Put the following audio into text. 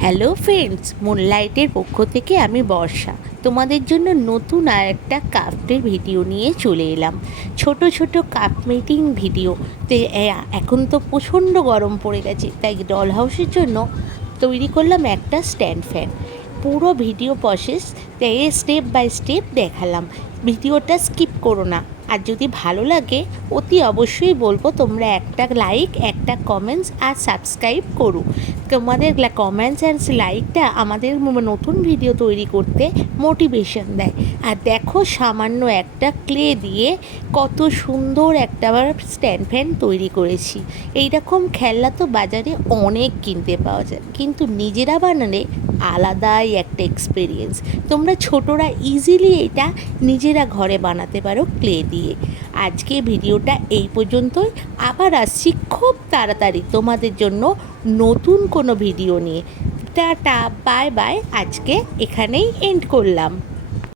Hello friends, মুনলাইটের পক্ষ থেকে আমি বর্ষা তোমাদের জন্য নতুন আর একটা ক্রাফটের ভিডিও নিয়ে চলে এলাম। ছোট ছোট কাপ মেকিং ভিডিও। তো এখন তো প্রচণ্ড গরম পড়ে গেছে, তাই ডল হাউসের জন্য তৈরি করলাম একটা স্ট্যান্ড ফ্যান। পুরো ভিডিও প্রসেস তাই স্টেপ বাই স্টেপ দেখালাম, ভিডিওটা স্কিপ করো না। আর যদি ভালো লাগে অতি অবশ্যই বলবো তোমরা একটা লাইক, একটা কমেন্টস আর সাবস্ক্রাইব করো। তোমাদের কমেন্টস আর লাইকটা আমাদের নতুন ভিডিও তৈরি করতে মোটিভেশন দেয়। আর দেখো, সামান্য একটা ক্লে দিয়ে কত সুন্দর একটা স্ট্যান্ড ফ্যান তৈরি করেছি। এইরকম খেলনা তো বাজারে অনেক কিনতে পাওয়া যায়, কিন্তু নিজেরা বানালে আলাদাই একটা এক্সপিরিয়েন্স। তোমরা ছোটরা ইজিলি এটা নিজেরা ঘরে বানাতে পারো ক্লে দিয়ে। আজকে ভিডিওটা এই পর্যন্তই, আবার আসছি খুব তাড়াতাড়ি তোমাদের জন্য নতুন কোনো ভিডিও নিয়ে। টাটা, বাই বাই, আজকে এখানেই এন্ড করলাম।